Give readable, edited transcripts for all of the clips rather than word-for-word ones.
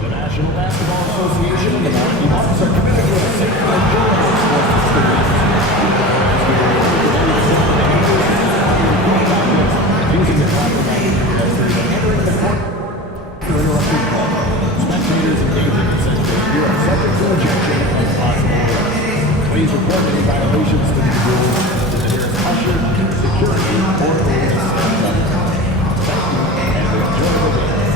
The National Basketball Association and the Milwaukee Bucks are committed to a safe and enjoyable sports experience. Using the proper language as they're entering the court during a football. Spectators engaging in such behavior are subject to ejection and possible arrest. Please report any violations to these rules to the nearest usher, security, or police. Thank you, and enjoy the game.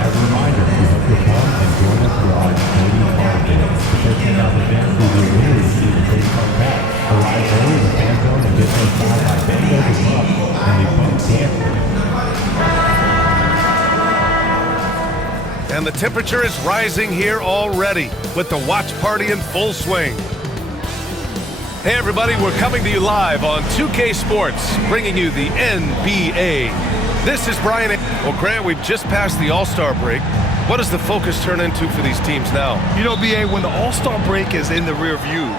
As a reminder, we hope you'll come and join us for our Canadian Card Day. The 13,000 fans who will win receive a trading card back. Arrive early in the fan zone and get inside by Bango the Club and the Fun Dancer. And the temperature is rising here already with the watch party in full swing. Hey everybody, we're coming to you live on 2K Sports, bringing you the NBA. This is Brian. Well, Grant, we've just passed the All-Star break. What does the focus turn into for these teams now? You know, BA, when the All-Star break is in the rear view,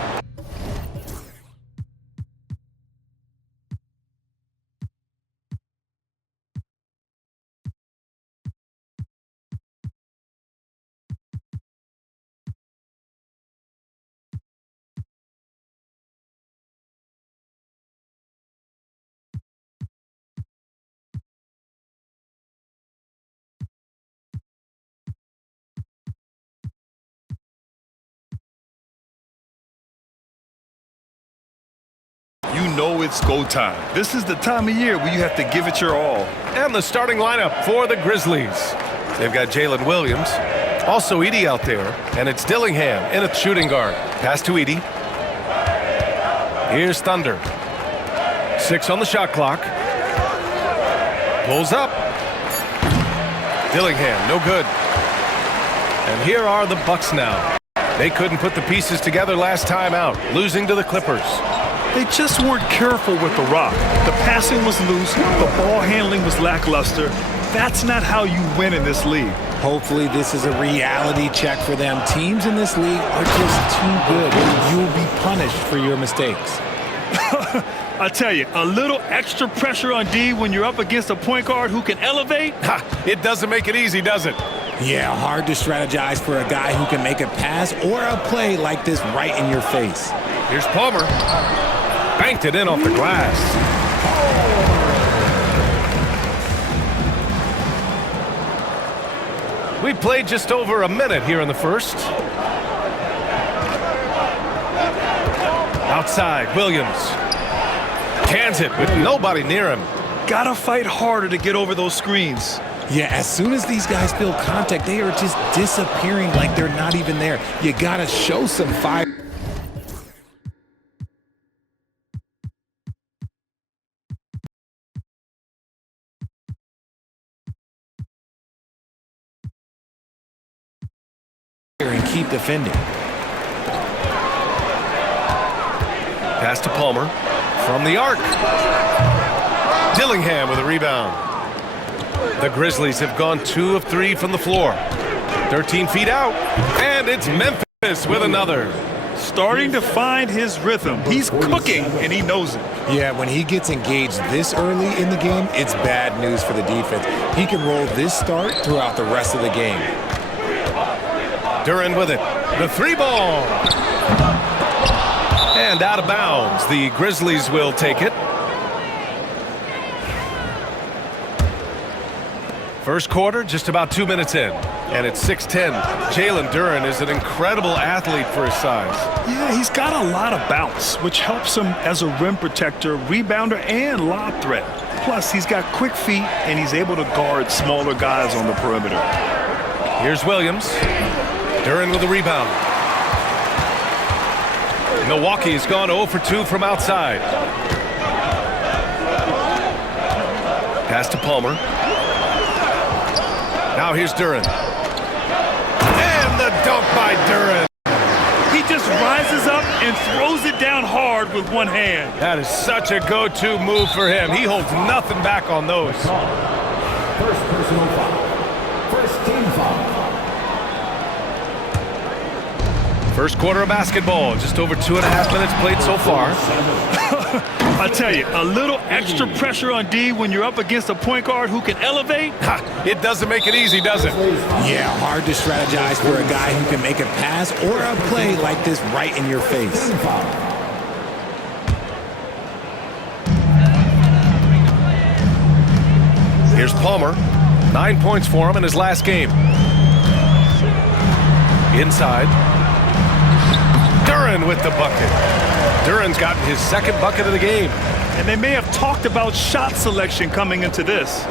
you know it's go time. This is the time of year where you have to give it your all. And the starting lineup for the Grizzlies. They've got Jalen Williams, also Edey out there, and it's Dillingham in a shooting guard. Pass to Edey. Here's Thunder. 6 on the shot clock. Pulls up. Dillingham, no good. And here are the Bucks now. They couldn't put the pieces together last time out, losing to the Clippers. They just weren't careful with the rock. The passing was loose, the ball handling was lackluster. That's not how you win in this league. Hopefully this is a reality check for them. Teams in this league are just too good. You will be punished for your mistakes. I tell you, a little extra pressure on D when you're up against a point guard who can elevate. It doesn't make it easy, does it? Yeah, hard to strategize for a guy who can make a pass or a play like this right in your face. Here's Palmer. Banked it in off the glass. We played just over a minute here in the first. Outside, Williams. Cans it with nobody near him. Gotta fight harder to get over those screens. Yeah, as soon as these guys feel contact, they are just disappearing like they're not even there. You gotta show some fire. And keep defending. Pass to Palmer from the arc. Dillingham with a rebound. The Grizzlies have gone 2 of 3 from the floor. 13 feet out, and it's Memphis with another. Starting to find his rhythm. He's cooking, and he knows it. Yeah, when he gets engaged this early in the game, it's bad news for the defense. He can roll this start throughout the rest of the game. Duren with it. The 3 ball. And out of bounds. The Grizzlies will take it. First quarter, just about 2 minutes in. And it's 6-10. Jalen Duren is an incredible athlete for his size. Yeah, he's got a lot of bounce, which helps him as a rim protector, rebounder, and lob threat. Plus, he's got quick feet, and he's able to guard smaller guys on the perimeter. Here's Williams. Duren with the rebound. Milwaukee has gone 0 for 2 from outside. Pass to Palmer. Now here's Duren. And the dunk by Duren. He just rises up and throws it down hard with one hand. That is such a go-to move for him. He holds nothing back on those. First personal foul. First team foul. First quarter of basketball. Just over 2.5 minutes played so far. I tell you, a little extra pressure on D when you're up against a point guard who can elevate. It doesn't make it easy, does it? Yeah, hard to strategize for a guy who can make a pass or a play like this right in your face. Here's Palmer. 9 points for him in his last game. Inside. Duren with the bucket. Duren's gotten his second bucket of the game. And they may have talked about shot selection coming into this.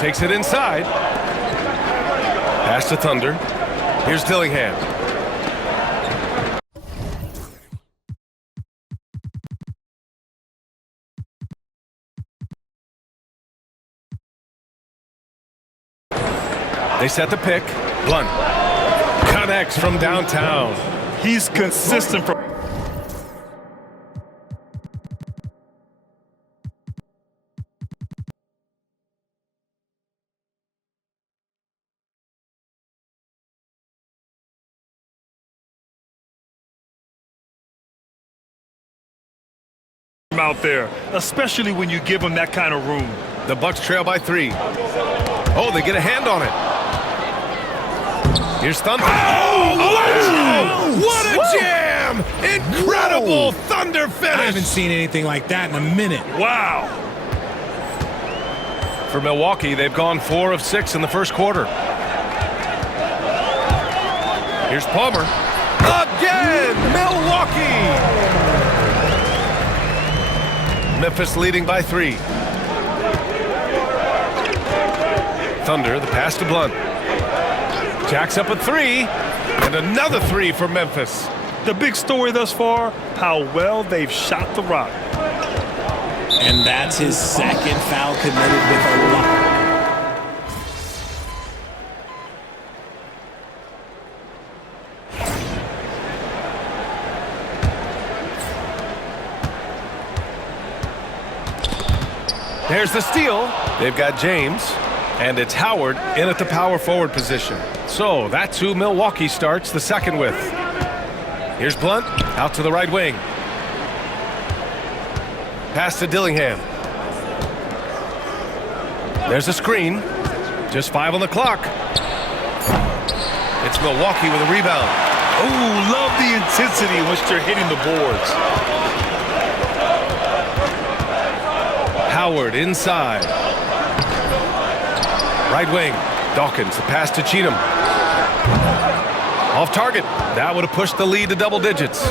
Takes it inside. Pass to Thunder. Here's Dillingham. They set the pick. Blunt connects from downtown. He's consistent from out there, especially when you give him that kind of room. The Bucks trail by 3. Oh, they get a hand on it. Here's Thunder. Oh, what a jam! Incredible Thunder finish. I haven't seen anything like that in a minute. Wow. For Milwaukee, they've gone 4 of 6 in the first quarter. Here's Palmer. Again, Milwaukee! Memphis leading by 3. Thunder, the pass to Blunt. Jacks up a 3, and another 3 for Memphis. The big story thus far, how well they've shot the rock. And that's his second foul committed with a lot. There's the steal. They've got James, and it's Howard in at the power forward position. So that's who Milwaukee starts the second with. Here's Blunt out to the right wing. Pass to Dillingham. There's a screen. Just 5 on the clock. It's Milwaukee with a rebound. Oh, love the intensity in which they're hitting the boards. Howard inside. Right wing. Dawkins, the pass to Cheatham. Off target. That would have pushed the lead to double digits.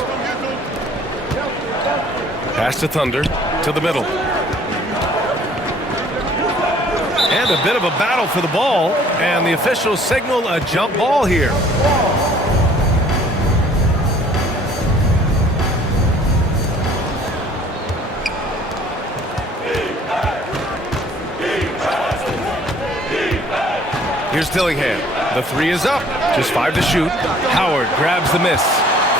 Pass to Thunder. To the middle. And a bit of a battle for the ball. And the officials signal a jump ball here. Here's Dillingham. The 3 is up. Just 5 to shoot. Howard grabs the miss.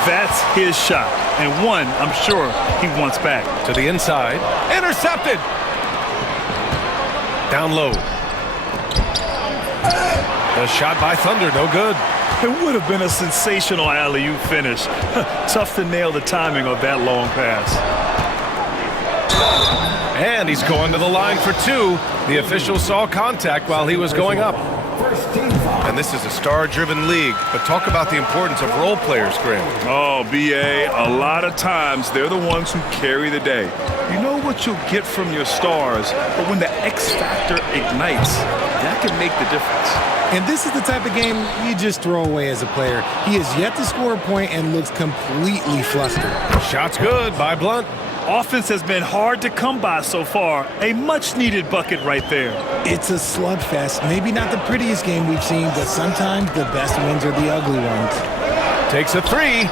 That's his shot. And one, I'm sure, he wants back. To the inside. Intercepted. Down low. The shot by Thunder, no good. It would have been a sensational alley-oop finish. Tough to nail the timing of that long pass. And he's going to the line for 2. The official saw contact while he was going up. First team foul. And And this is a star-driven league. But talk about the importance of role players, Graham. Oh, B.A., a lot of times they're the ones who carry the day. You know what you'll get from your stars, but when the X factor ignites, that can make the difference. And this is the type of game you just throw away as a player. He has yet to score a point and looks completely flustered. Shot's good by Blunt. Offense has been hard to come by so far. A much-needed bucket right there. It's a slugfest. Maybe not the prettiest game we've seen, but sometimes the best wins are the ugly ones. Takes a three.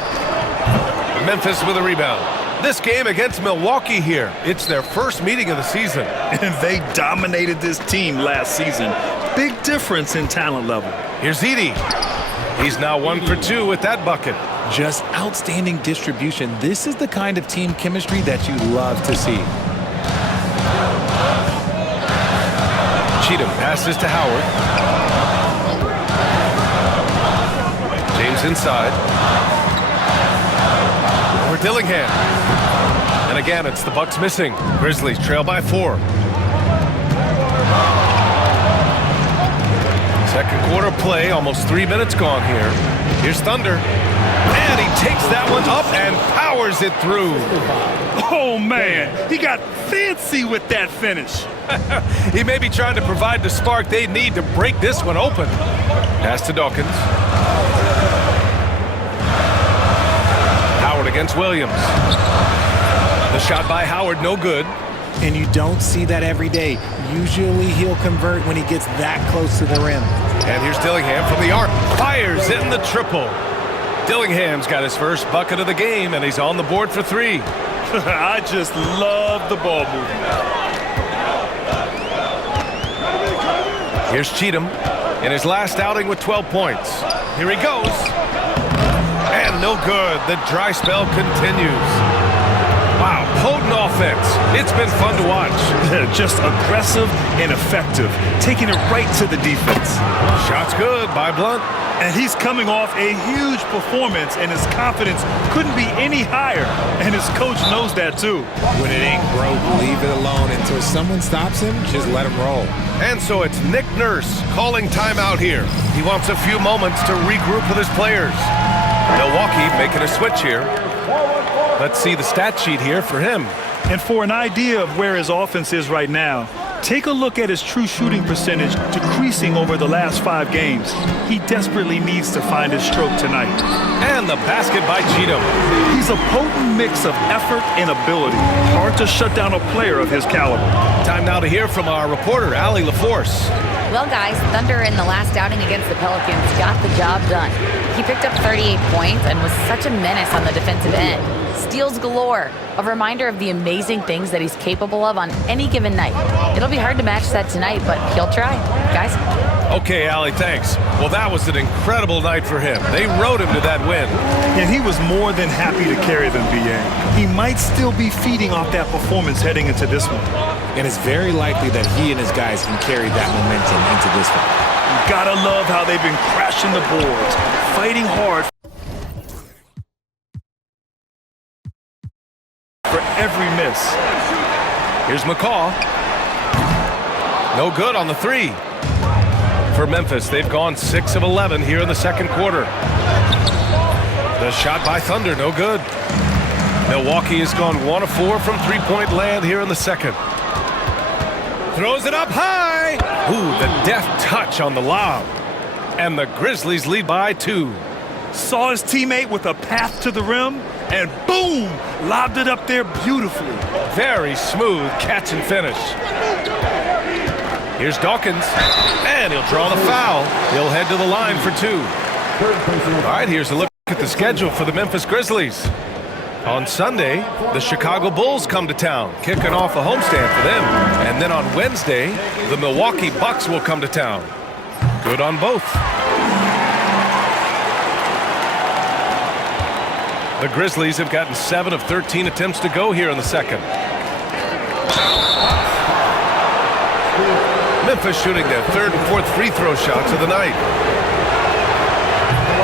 Memphis with a rebound. This game against Milwaukee here. It's their first meeting of the season. And they dominated this team last season. Big difference in talent level. Here's Edey. He's now 1 for 2 with that bucket. Just outstanding distribution. This is the kind of team chemistry that you love to see. Cheatham passes to Howard. James inside. Over Dillingham. And again, it's the Bucks missing. Grizzlies trail by 4. Second quarter play, almost 3 minutes gone here. Here's Thunder. And he takes that one up and powers it through. Oh, man, he got fancy with that finish. He may be trying to provide the spark they need to break this one open. Pass to Dawkins. Howard against Williams. The shot by Howard, no good. And you don't see that every day. Usually he'll convert when he gets that close to the rim. And here's Dillingham from the arc. Fires in the triple. Dillingham's got his first bucket of the game, and he's on the board for 3. I just love the ball movement. Here's Cheatham in his last outing with 12 points. Here he goes. And no good. The dry spell continues. Wow, potent offense. It's been fun to watch. Just aggressive and effective, taking it right to the defense. Shot's good by Blunt. And he's coming off a huge performance, and his confidence couldn't be any higher. And his coach knows that, too. When it ain't broke, leave it alone until someone stops him. Just let him roll. And so it's Nick Nurse calling timeout here. He wants a few moments to regroup with his players. Milwaukee making a switch here. Let's see the stat sheet here for him. And for an idea of where his offense is right now, take a look at his true shooting percentage decreasing over the last 5 games. He desperately needs to find his stroke tonight. And the basket by Cheatham. He's a potent mix of effort and ability. Hard to shut down a player of his caliber. Time now to hear from our reporter, Allie LaForce. Well, guys, Thunder in the last outing against the Pelicans got the job done. He picked up 38 points and was such a menace on the defensive end. Steals galore. A reminder of the amazing things that he's capable of on any given night. It'll be hard to match that tonight, but he'll try. Guys? Okay, Allie, thanks. Well, that was an incredible night for him. They rode him to that win. And he was more than happy to carry them, B.A. He might still be feeding off that performance heading into this one. And it's very likely that he and his guys can carry that momentum into this one. You gotta love how they've been crashing the boards, fighting hard for every miss. Here's McCaw. No good on the 3. For Memphis, they've gone 6 of 11 here in the second quarter. The shot by Thunder, no good. Milwaukee has gone 1 of 4 from three-point land here in the second. Throws it up high. Ooh, the deft touch on the lob. And the Grizzlies lead by 2. Saw his teammate with a path to the rim, and boom, lobbed it up there beautifully. Very smooth catch and finish. Here's Dawkins, and he'll draw the foul. He'll head to the line for 2. All right, here's a look at the schedule for the Memphis Grizzlies. On Sunday, the Chicago Bulls come to town, kicking off a homestand for them. And then on Wednesday, the Milwaukee Bucks will come to town. Good on both. The Grizzlies have gotten 7 of 13 attempts to go here in the second. Memphis shooting their 3rd and 4th free throw shots of the night.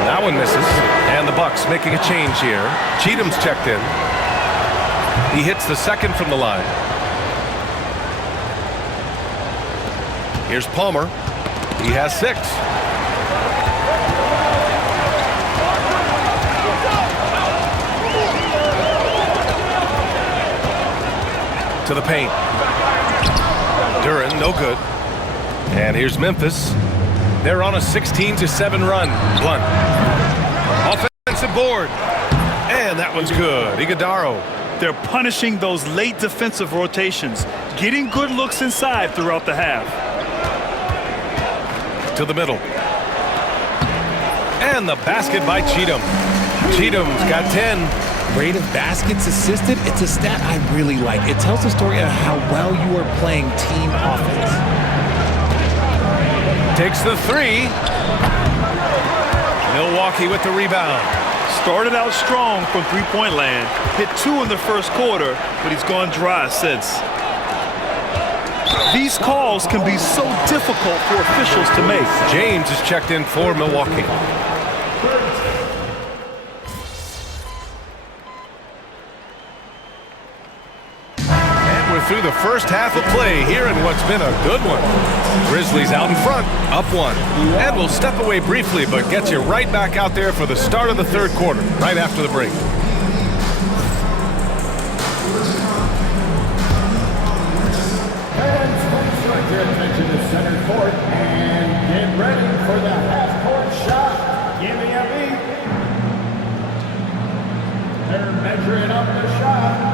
That one misses. And the Bucks making a change here. Cheatham's checked in. He hits the second from the line. Here's Palmer. He has 6. to the paint. Duren, no good. And here's Memphis. They're on a 16-7 run. Blunt. Offensive board. And that one's good. Iguodaro. They're punishing those late defensive rotations, getting good looks inside throughout the half. To the middle. And the basket by Cheatham. Cheatham's got 10. Rate of baskets assisted, it's a stat I really like. It tells the story of how well you are playing team offense. Takes the three. Milwaukee with the rebound. Started out strong from three-point land. Hit 2 in the first quarter, but he's gone dry since. These calls can be so difficult for officials to make. James is checked in for Milwaukee. Through the first half of play here in what's been a good one. Grizzlies out in front, up 1. And we'll step away briefly, but get you right back out there for the start of the third quarter, right after the break. Fans, let's direct your attention to center court and get ready for the half-court shot. Give me a beat. They're measuring up the shot.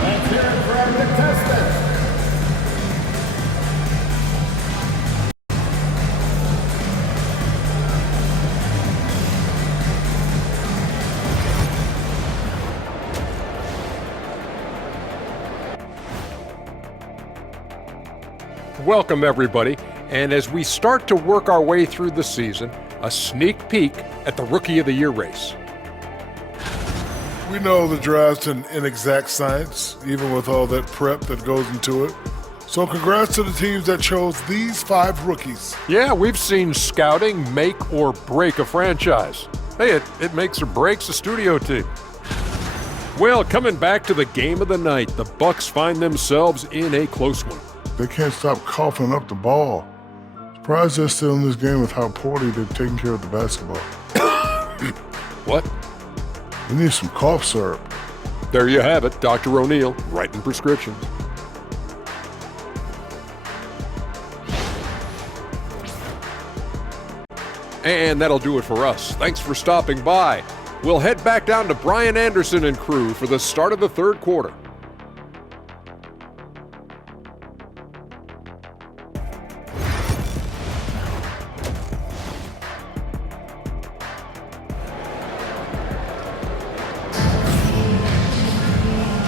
Let's hear it for our contestants. Welcome, everybody. And as we start to work our way through the season, a sneak peek at the Rookie of the Year race. We know the draft's an inexact science, even with all that prep that goes into it. So congrats to the teams that chose these 5 rookies. Yeah, we've seen scouting make or break a franchise. Hey, it makes or breaks a studio team. Well, coming back to the game of the night, the Bucks find themselves in a close one. They can't stop coughing up the ball. Surprised they're still in this game with how poorly they're taking care of the basketball. What? We need some cough syrup. There you have it, Dr. O'Neill, writing prescriptions. And that'll do it for us. Thanks for stopping by. We'll head back down to Brian Anderson and crew for the start of the third quarter.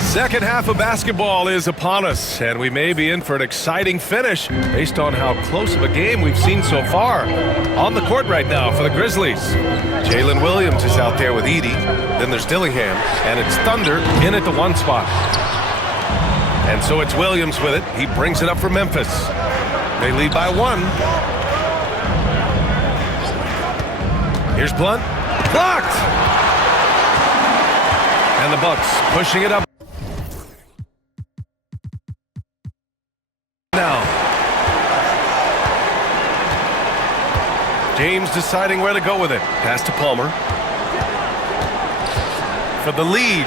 Second half of basketball is upon us, and we may be in for an exciting finish based on how close of a game we've seen so far. On the court right now for the Grizzlies, Jalen Williams is out there with Edey. Then there's Dillingham, and it's Thunder in at the 1 spot. And so it's Williams with it. He brings it up for Memphis. They lead by 1. Here's Blunt. Blocked! And the Bucks pushing it up. Now, James deciding where to go with it. Pass to Palmer. For the lead.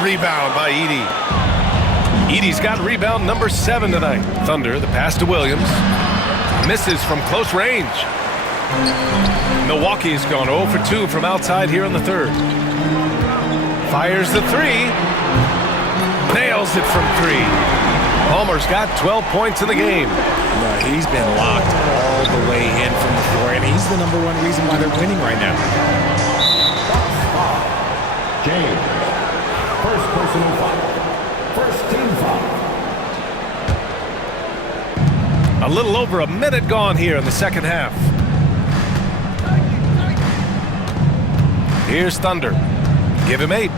Rebound by Edey. Edey's got rebound number 7 tonight. Thunder, the pass to Williams. Misses from close range. Milwaukee's gone 0 for 2 from outside here in the third. Fires the 3. Nails it from 3. Palmer's got 12 points in the game. No, he's been locked all the way in from the floor, and he's the number 1 reason why they're winning right now. James. First personal foul. First team foul. A little over a minute gone here in the second half. Here's Thunder. Give him 8.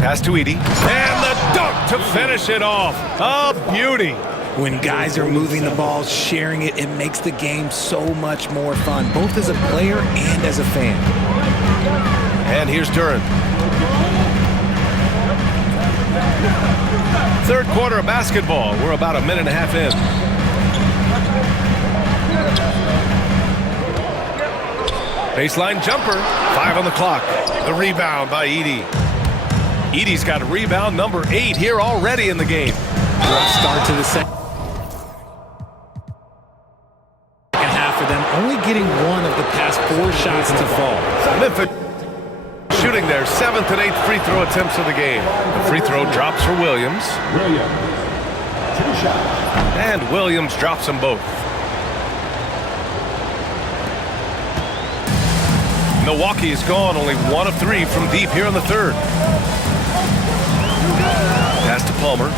Pass to Edey. And the dunk to finish it off. A beauty. When guys are moving the ball, sharing it, it makes the game so much more fun, both as a player and as a fan. And here's Duren. Third quarter of basketball. We're about a minute and a half in. Baseline jumper. 5 on the clock. The rebound by Edey. Edey's got rebound number 8 here already in the game. Rough start to the second half for them, only getting one of the past 4 shots to fall. Memphis shooting their 7th and 8th free throw attempts of the game. The free throw drops for Williams. And Williams drops them both. Milwaukee is gone, only 1 of 3 from deep here in the third. Pass to Palmer.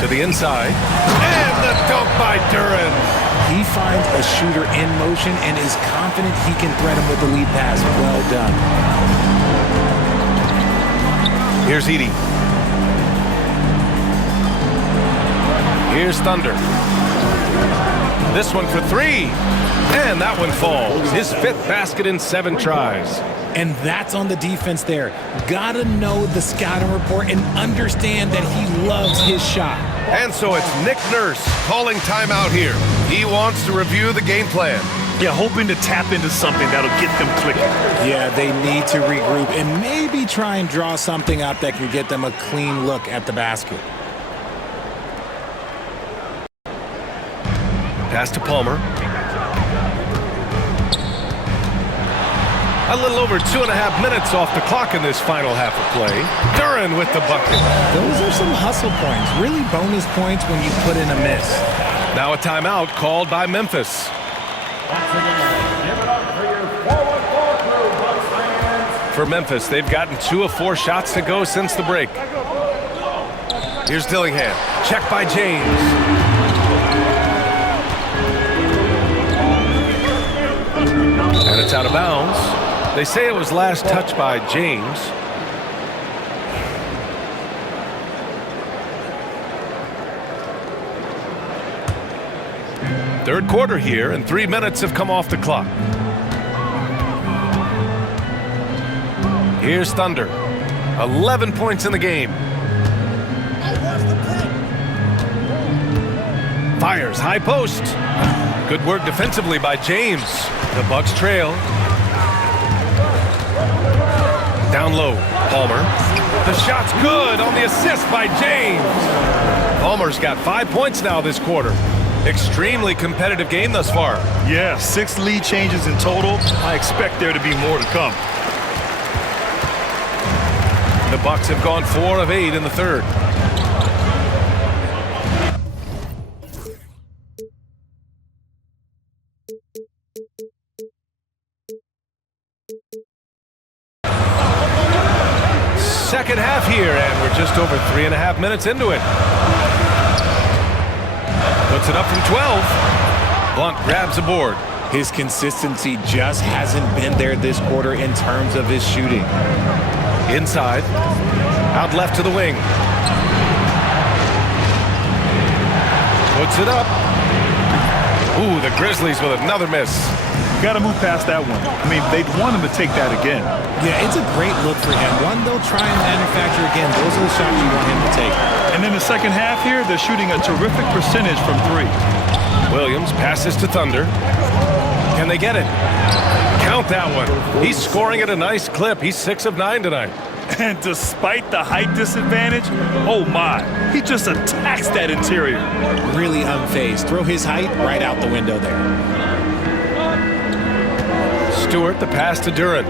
To the inside. And the dunk by Duren. He finds a shooter in motion and is confident he can thread him with the lead pass. Well done. Here's Edey. Here's Thunder. This one for 3. And that one falls. His 5th basket in 7 tries. And that's on the defense there. Gotta know the scouting report and understand that he loves his shot. And so it's Nick Nurse calling timeout here. He wants to review the game plan. Yeah, hoping to tap into something that'll get them clicking. Yeah, they need to regroup and maybe try and draw something up that can get them a clean look at the basket. Pass to Palmer. A little over 2.5 minutes off the clock in this final half of play. Duren with the bucket. Those are some hustle points, really bonus points when you put in a miss. Now a timeout called by Memphis. For Memphis, they've gotten 2 of 4 shots to go since the break. Here's Dillingham. Check by James. And it's out of bounds. They say it was last touched by James. Third quarter here, and 3 minutes have come off the clock. Here's Thunder. 11 points in the game. Fires high post. Good work defensively by James. The Bucks trail. Down low, Palmer. The shot's good on the assist by James. Palmer's got 5 points now this quarter. Extremely competitive game thus far. Yeah, 6 lead changes in total. I expect there to be more to come. The Bucks have gone 4 of 8 in the third. Second half here, and we're just over 3.5 minutes into it. Puts it up from 12. Blunt grabs a board. His consistency just hasn't been there this quarter in terms of his shooting. Inside. Out left to the wing. Puts it up. Ooh, the Grizzlies with another miss. Got to move past that one. I mean, they'd want him to take that again. Yeah, it's a great look for him. One they'll try and manufacture again. Those are the shots you want him to take. And in the second half here, they're shooting a terrific percentage from 3. Williams passes to Thunder. Can they get it? Count that one. He's scoring at a nice clip. He's 6 of 9 tonight. And despite the height disadvantage, oh my, he just attacks that interior. Really unfazed. Throw his height right out the window there. Stewart, the pass to Duren.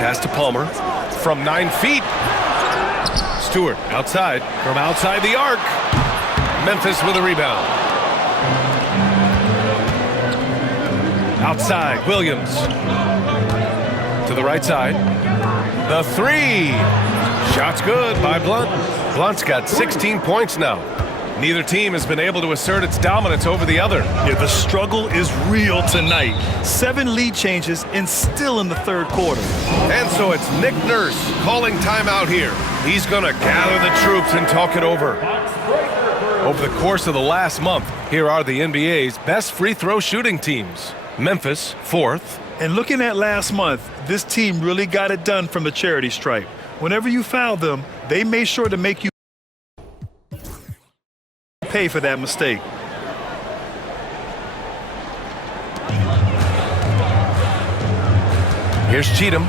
Pass to Palmer. From 9 feet. Stewart outside. From outside the arc. Memphis with a rebound. Outside, Williams. To the right side. The 3. Shot's good by Blunt. Blunt's got 16 points now. Neither team has been able to assert its dominance over the other. Yeah, the struggle is real tonight. 7 lead changes and still in the third quarter. And so it's Nick Nurse calling timeout here. He's going to gather the troops and talk it over. Over the course of the last month, here are the NBA's best free throw shooting teams. Memphis, 4th. And looking at last month, this team really got it done from the charity stripe. Whenever you foul them, they made sure to make you pay for that mistake. Here's Cheatham.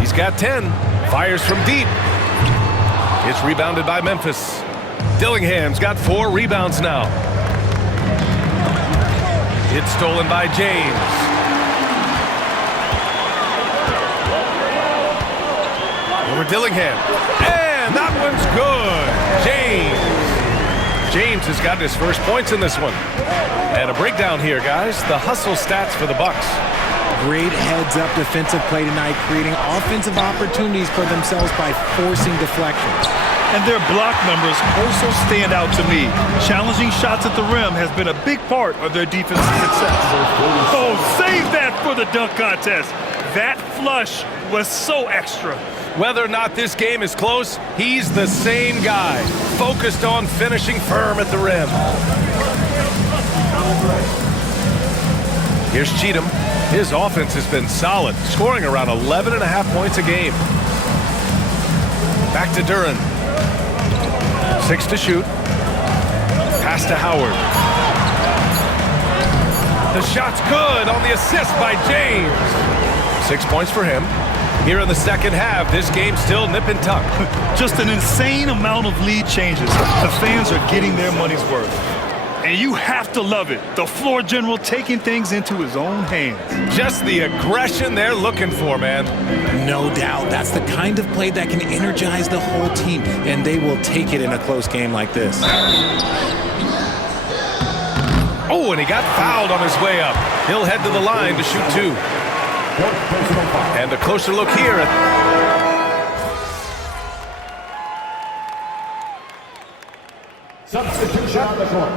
He's got 10. Fires from deep. It's rebounded by Memphis. Dillingham's got 4 rebounds now. It's stolen by James. Over Dillingham. And that one's good. James has got his first points in this one. And a breakdown here, guys. The hustle stats for the Bucks. Great heads-up defensive play tonight, creating offensive opportunities for themselves by forcing deflections. And their block numbers also stand out to me. Challenging shots at the rim has been a big part of their defensive success. Oh, save that for the dunk contest. That flush was so extra. Whether or not this game is close, he's the same guy, focused on finishing firm at the rim. Here's Cheatham. His offense has been solid, scoring around 11.5 points a game. Back to Duren. 6 to shoot. Pass to Howard. The shot's good on the assist by James. 6 points for him. Here in the second half, this game's still nip and tuck. Just an insane amount of lead changes. The fans are getting their money's worth. And you have to love it. The floor general taking things into his own hands. Just the aggression they're looking for, man. No doubt. That's the kind of play that can energize the whole team, and they will take it in a close game like this. Oh, and he got fouled on his way up. He'll head to the line to shoot 2. And a closer look here at... Substitution on the court.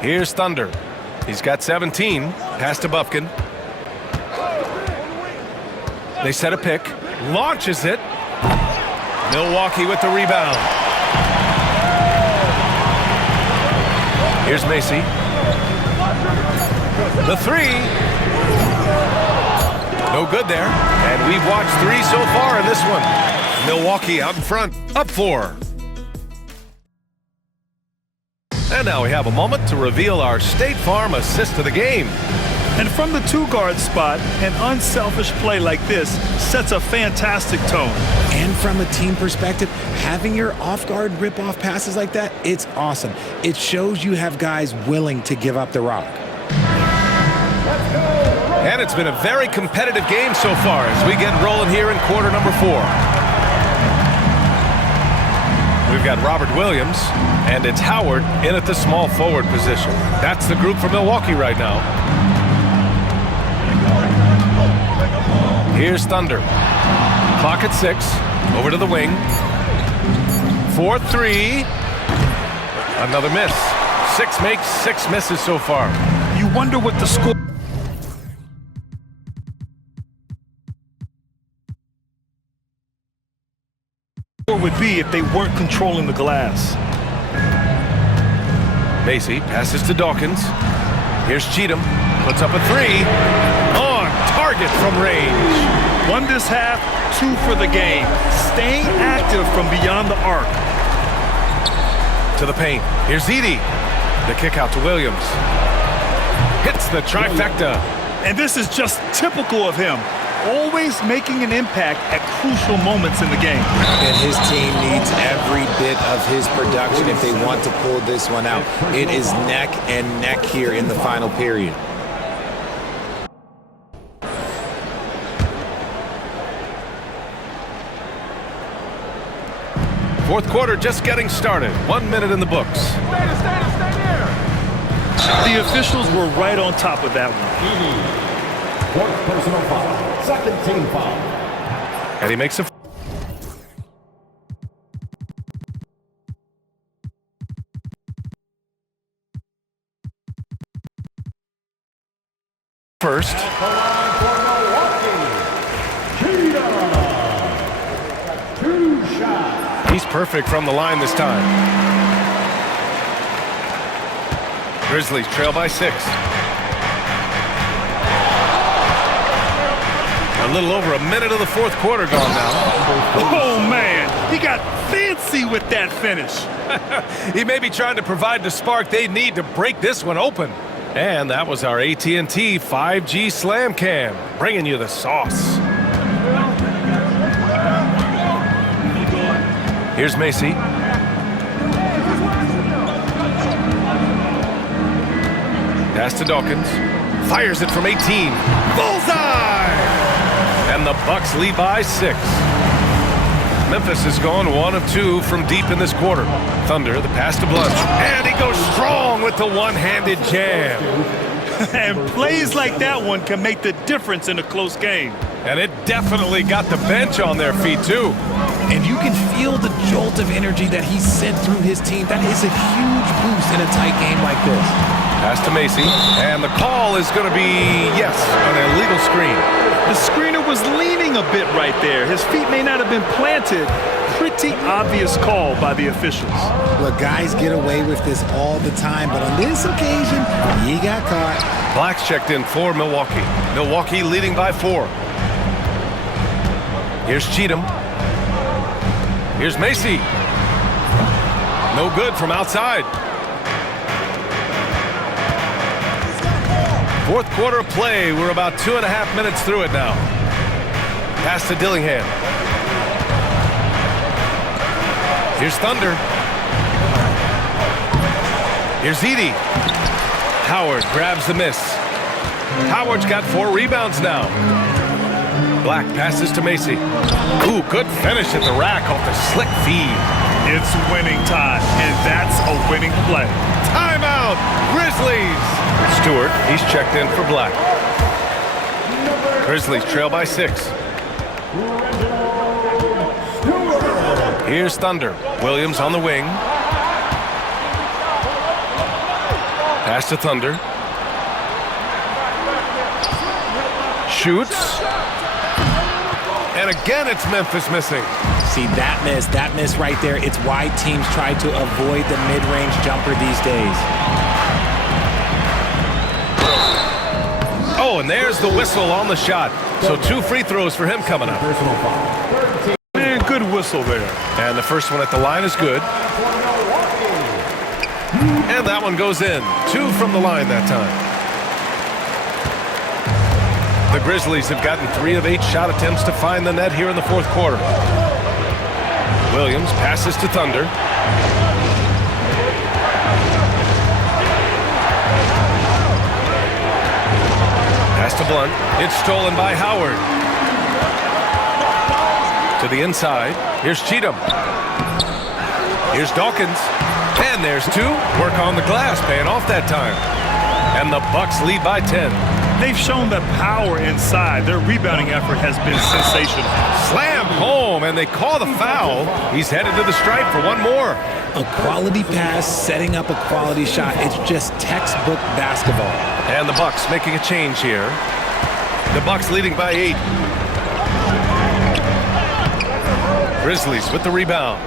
Here's Thunder. He's got 17. Pass to Bufkin. They set a pick. Launches it. Milwaukee with the rebound. Here's Macy. The 3. No good there. And we've watched 3 so far in this one. Milwaukee out in front. Up 4. And now we have a moment to reveal our State Farm assist of the game. And from the 2-guard spot, an unselfish play like this sets a fantastic tone. And from a team perspective, having your off-guard rip-off passes like that, it's awesome. It shows you have guys willing to give up the rock. And it's been a very competitive game so far as we get rolling here in quarter number 4. We've got Robert Williams, and it's Howard in at the small forward position. That's the group for Milwaukee right now. Here's Thunder. Clock at 6. Over to the wing. 4-3. Another miss. 6 makes, 6 misses so far. You wonder what the score would be if they weren't controlling the glass. Macy passes to Dawkins. Here's Cheatham. Puts up a 3. On target from range. 1 this half, 2 for the game. Staying active from beyond the arc. To the paint. Here's Edey. The kick out to Williams. Hits the trifecta. And this is just typical of him. Always making an impact at crucial moments in the game. And his team needs every bit of his production if they want to pull this one out. It is neck and neck here in the final period. Fourth quarter just getting started. 1 minute in the books. The officials were right on top of that one. Fourth personal foul. Second team foul. And he makes a first. perfect from the line this time. Grizzlies trail by 6. A little over a minute of the fourth quarter gone now. Oh, man. He got fancy with that finish. He may be trying to provide the spark they need to break this one open. And that was our AT&T 5G Slam Cam, bringing you the sauce. Here's Macy. Pass to Dawkins. Fires it from 18. Bullseye! And the Bucks lead by 6. Memphis has gone 1 of 2 from deep in this quarter. Thunder, the pass to Blunt. And he goes strong with the one-handed jam. And plays like that one can make the difference in a close game. And it definitely got the bench on their feet, too. And you can feel the jolt of energy that he sent through his team. That is a huge boost in a tight game like this. Pass to Macy. And the call is going to be, yes, an illegal screen. The screener was leaning a bit right there. His feet may not have been planted. Pretty obvious call by the officials. Look, guys get away with this all the time, but on this occasion, he got caught. Black's checked in for Milwaukee. Milwaukee leading by 4. Here's Cheatham. Here's Macy. No good from outside. Fourth quarter of play. We're about 2.5 minutes through it now. Pass to Dillingham. Here's Thunder. Here's Edey. Howard grabs the miss. Howard's got 4 rebounds now. Black passes to Macy. Ooh, good finish at the rack off the slick feed. It's winning time, and that's a winning play. Timeout, Grizzlies. Stewart, he's checked in for Black. Grizzlies trail by 6. Here's Thunder. Williams on the wing. Pass to Thunder. Shoots. And again, it's Memphis missing. See, that miss right there, it's why teams try to avoid the mid-range jumper these days. Oh, and there's the whistle on the shot. So 2 free throws for him coming up. Man, good whistle there. And the first one at the line is good. And that one goes in. 2 from the line that time. The Grizzlies have gotten 3 of 8 shot attempts to find the net here in the fourth quarter. Williams passes to Thunder. Pass to Blunt. It's stolen by Howard. To the inside. Here's Cheatham. Here's Dawkins. And there's 2. Work on the glass, paying off that time. And the Bucks lead by 10. They've shown the power inside. Their rebounding effort has been sensational. Slam home, and they call the foul. He's headed to the stripe for one more. A quality pass, setting up a quality shot. It's just textbook basketball. And the Bucks making a change here. The Bucks leading by 8. Grizzlies with the rebound.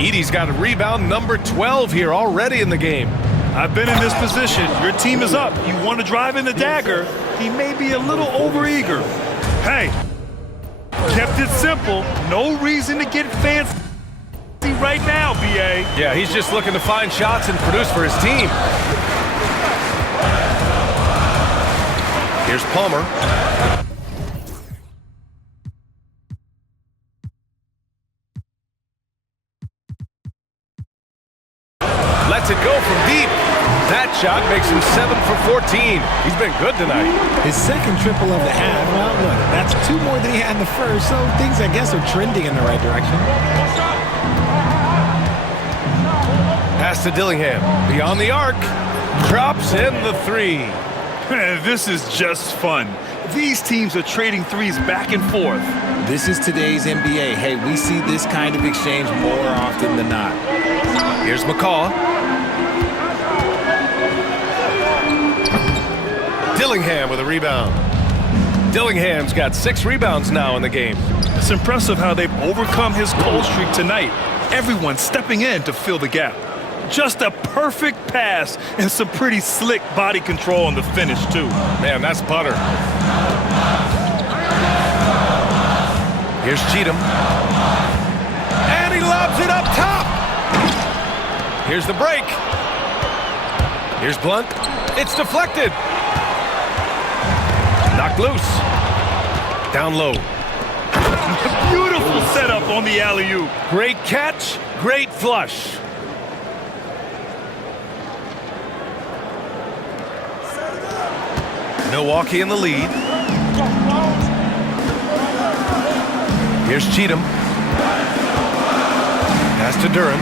Edey's got a rebound number 12 here already in the game. I've been in this position. Your team is up. You want to drive in the dagger. He may be a little overeager. Hey, kept it simple. No reason to get fancy right now, B.A. Yeah, he's just looking to find shots and produce for his team. Here's Palmer. Lets it go from deep. That shot makes him 7 for 14. He's been good tonight. His second triple of the half, well, look, that's 2 more than he had in the first, so things, I guess, are trending in the right direction. Pass to Dillingham. Beyond the arc. Drops in the 3. Man, this is just fun. These teams are trading threes back and forth. This is today's NBA. Hey, we see this kind of exchange more often than not. Here's McCaw. Dillingham with a rebound. Dillingham's got 6 rebounds now in the game. It's impressive how they've overcome his cold streak tonight. everyone stepping in to fill the gap. Just a perfect pass and some pretty slick body control on the finish, too. Man, that's butter. Here's Cheatham. And he lobs it up top. Here's the break. Here's Blunt. It's deflected. Knocked loose. Down low. Beautiful setup on the alley-oop. Great catch, great flush. Milwaukee in the lead. Here's Cheatham. Pass to Duren.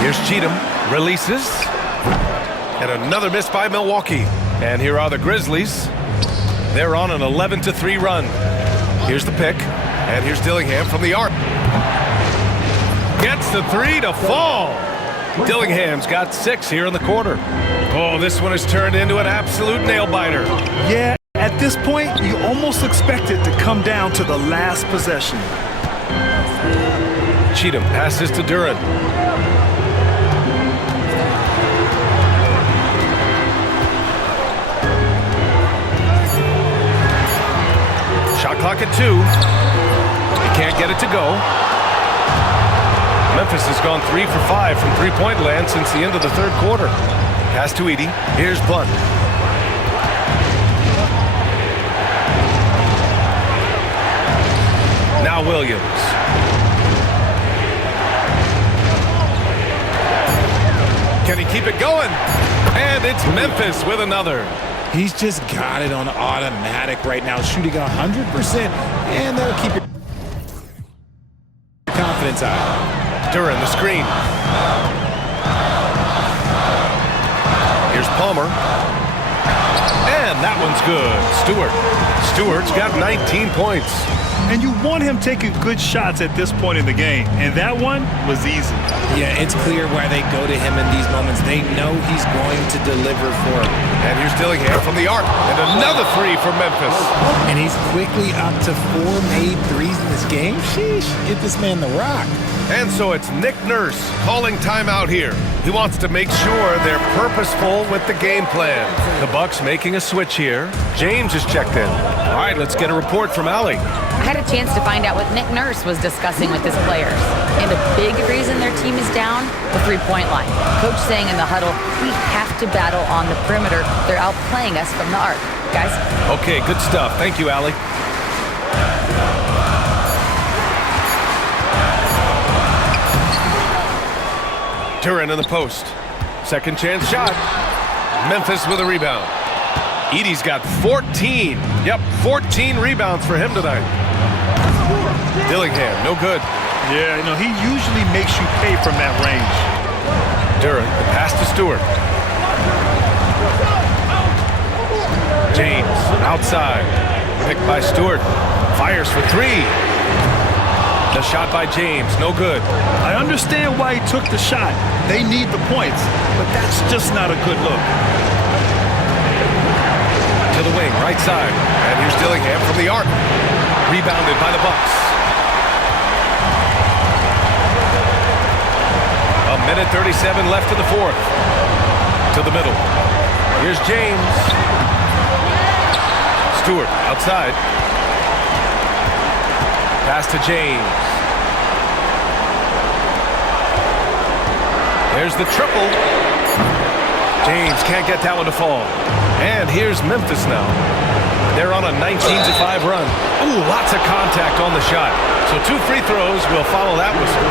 Here's Cheatham. Releases. And another miss by Milwaukee. And here are the Grizzlies. They're on an 11-3 run. Here's the pick. And here's Dillingham from the arc. Gets the three to fall. Dillingham's got 6 here in the quarter. Oh, this one has turned into an absolute nail-biter. Yeah, at this point, you almost expect it to come down to the last possession. Cheatham passes to Duren. Shot clock at 2. He can't get it to go. Memphis has gone 3 for 5 from three-point land since the end of the third quarter. Pass to Edey. Here's Blunt. Now Williams. Can he keep it going? And it's Memphis with another. He's just got it on automatic right now, shooting 100%, and that'll keep your confidence high. Duren, the screen. Here's Palmer. And that one's good. Stewart's got 19 points. And you want him taking good shots at this point in the game. And that one was easy. Yeah, it's clear why they go to him in these moments. They know he's going to deliver for them. And here's Dillingham from the arc. And another 3 for Memphis. And he's quickly up to 4 made threes in this game. Sheesh, get this man the rock. And so it's Nick Nurse calling timeout here. He wants to make sure they're purposeful with the game plan. The Bucks making a switch here. James is checked in. All right, let's get a report from Allie. I had a chance to find out what Nick Nurse was discussing with his players. And a big reason their team is down, the three-point line. Coach saying in the huddle, we have to battle on the perimeter. They're outplaying us from the arc. Guys? Okay, good stuff. Thank you, Allie. Duren in the post. Second chance shot. Memphis with a rebound. Edey's got 14. Yep, 14 rebounds for him tonight. Dillingham, no good. Yeah, you know, he usually makes you pay from that range. Duren, the pass to Stewart. James, outside. Picked by Stewart. Fires for 3. The shot by James, no good. I understand why he took the shot. They need the points, but that's just not a good look. To the wing, right side. And here's Dillingham from the arc. Rebounded by the Bucks. A minute 37 left in the fourth. To the middle. Here's James. Stewart outside. Pass to James. There's the triple. James can't get that one to fall. And here's Memphis now. They're on a 19-5 run. Ooh, lots of contact on the shot. So 2 free throws will follow that whistle.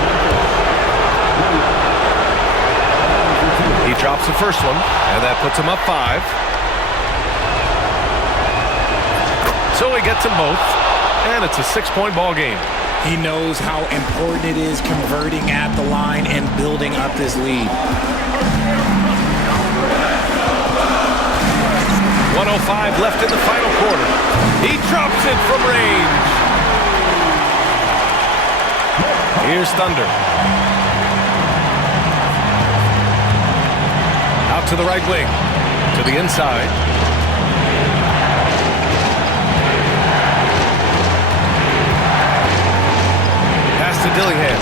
He drops the first one, and that puts him up 5. So he gets them both. And it's a 6-point ball game. He knows how important it is converting at the line and building up this lead. 1:05 left in the final quarter. He drops it from range. Here's Thunder. Out to the right wing. To the inside. to Dillingham.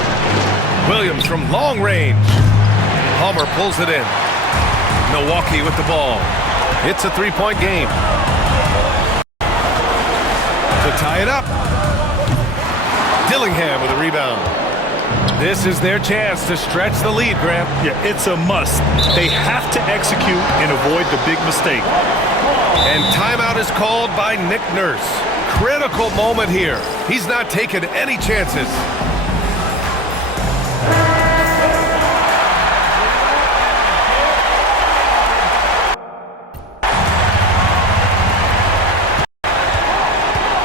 Williams from long range. Palmer pulls it in. Milwaukee with the ball. It's a three-point game. To tie it up. Dillingham with a rebound. This is their chance to stretch the lead, Grant. Yeah, it's a must. They have to execute and avoid the big mistake. And timeout is called by Nick Nurse. Critical moment here. He's not taking any chances.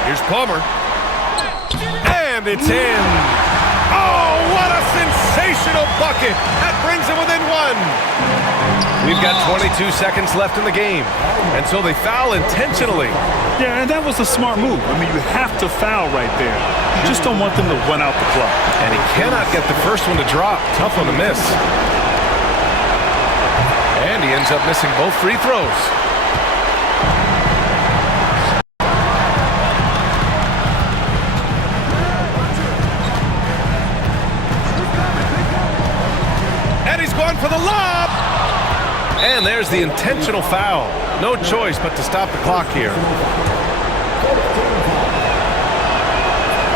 Here's Palmer. And it's in. Oh, what a sensational bucket. That brings him within one. We've got 22 seconds left in the game. And so they foul intentionally. Yeah, and that was a smart move. I mean, you have to foul right there. You just don't want them to run out the clock. And he cannot get the first one to drop. Tough one to miss. And he ends up missing both free throws. And he's going for the lob. And there's the intentional foul. No choice but to stop the clock here.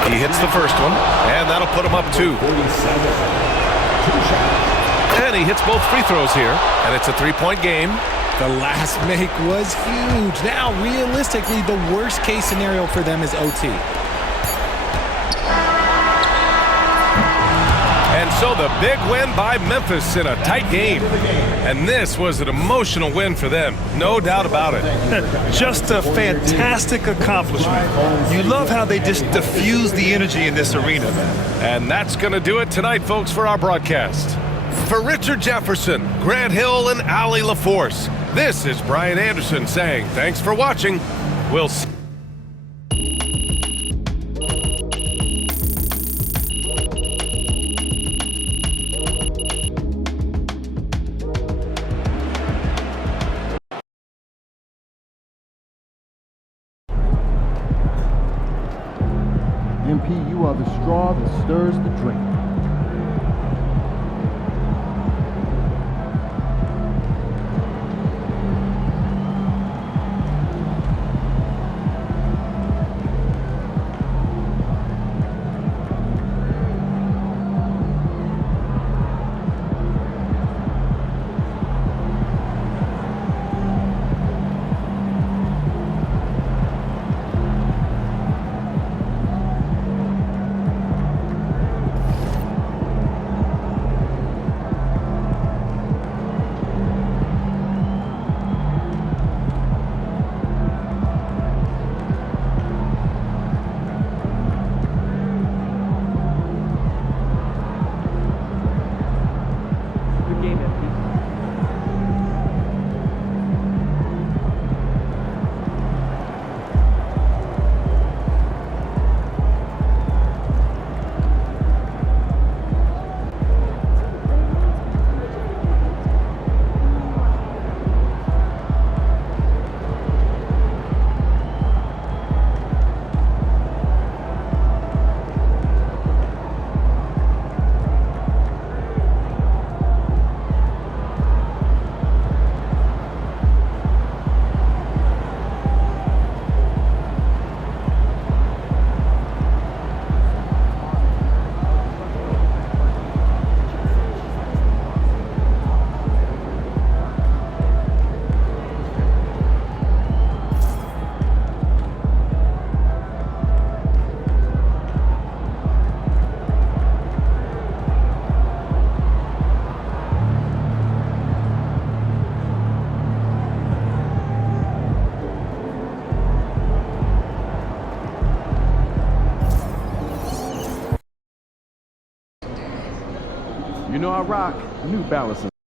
He hits the first one, and that'll put him up 2. And he hits both free throws here, and it's a three-point game. The last make was huge. Now, realistically, the worst-case scenario for them is OT. And so the big win by Memphis in a tight game. And this was an emotional win for them, no doubt about it. Just a fantastic accomplishment. You love how they just diffuse the energy in this arena. And that's going to do it tonight, folks, for our broadcast. For Richard Jefferson, Grant Hill, and Allie LaForce, this is Brian Anderson saying thanks for watching. We'll see. MP, you are the straw that stirs the drink. You know I rock New Balance.